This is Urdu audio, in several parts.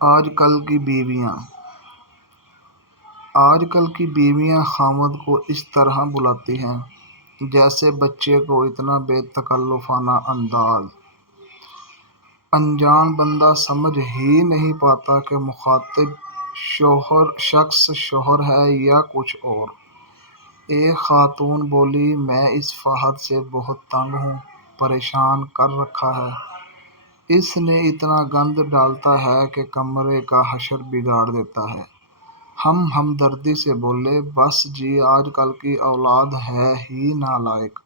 آج کل کی بیویاں خاوند کو اس طرح بلاتی ہیں جیسے بچے کو، اتنا بے تکلفانہ انداز۔ انجان بندہ سمجھ ہی نہیں پاتا کہ مخاطب شخص شوہر ہے یا کچھ اور۔ ایک خاتون بولی، میں اس فہد سے بہت تنگ ہوں، پریشان کر رکھا ہے۔ اس نے اتنا گند ڈالتا ہے کہ کمرے کا حشر بگاڑ دیتا ہے۔ ہم ہمدردی سے بولے، بس جی، آج کل کی اولاد ہے ہی نالائق۔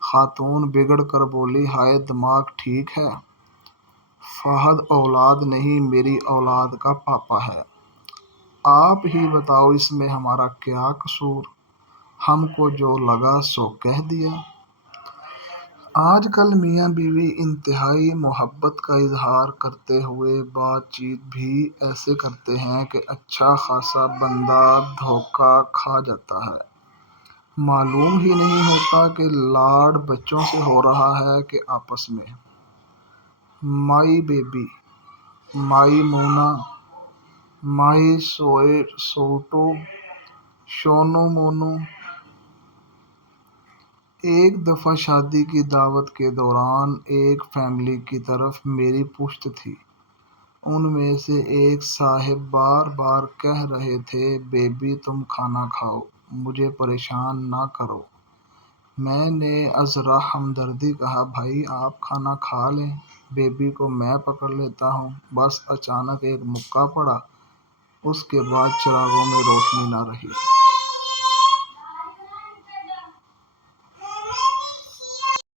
خاتون بگڑ کر بولی، ہائے، دماغ ٹھیک ہے؟ فہد اولاد نہیں، میری اولاد کا پاپا ہے۔ آپ ہی بتاؤ اس میں ہمارا کیا قصور؟ ہم کو جو لگا سو کہہ دیا۔ آج کل میاں بیوی انتہائی محبت کا اظہار کرتے ہوئے بات چیت بھی ایسے کرتے ہیں کہ اچھا خاصا بندہ دھوکہ کھا جاتا ہے۔ معلوم ہی نہیں ہوتا کہ لاڈ بچوں سے ہو رہا ہے کہ آپس میں۔ مائی بیبی، مائی مونا، مائی سوٹو، شونو مونو۔ ایک دفعہ شادی کی دعوت کے دوران ایک فیملی کی طرف میری پشت تھی۔ ان میں سے ایک صاحب بار بار کہہ رہے تھے، بیبی تم کھانا کھاؤ، مجھے پریشان نہ کرو۔ میں نے عذرا ہمدردی کہا، بھائی آپ کھانا کھا لیں، بیبی کو میں پکڑ لیتا ہوں۔ بس اچانک ایک مکہ پڑا، اس کے بعد چراغوں میں روشنی نہ رہی۔